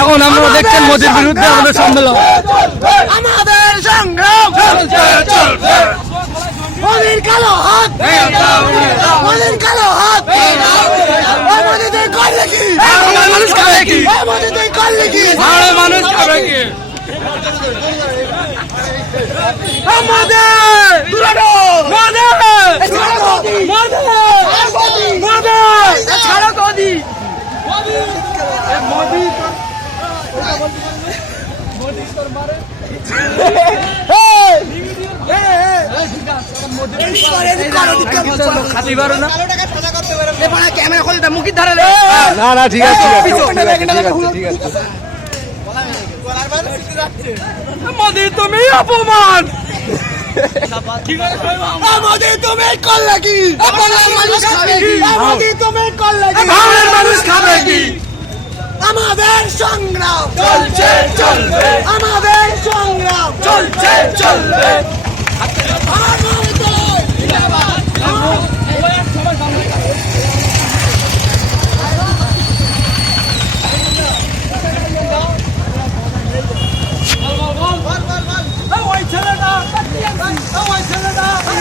এখন আমরা দেখছেন মোদির বিরুদ্ধে আমাদের সম্মেলন, আমাদের সংগ্রাম মোদির কালো হাত, মোদির কালো হাত, মোদি তুই করলে কি? মানুষ খাবে কি? মোদি তুই করলে কি? মানুষ খাবে কি? আমাদের দুলাটো মোদি! ছাড়ো মোদি, মোদি! মোদি ছাড়ো মোদি। ক্যামেরা খোলে মুখের ধারে না না ঠিক আছে মোদি তুমি অপমান, মোদি তুমি করলে কি? মানুষ খাবে কি? মোদি তুমি করলে কি? বাংলার মানুষ খাবে কি? আমাদের সংগ্রাম চলছে চলবে, আমাদের সংগ্রাম চলছে চলবে।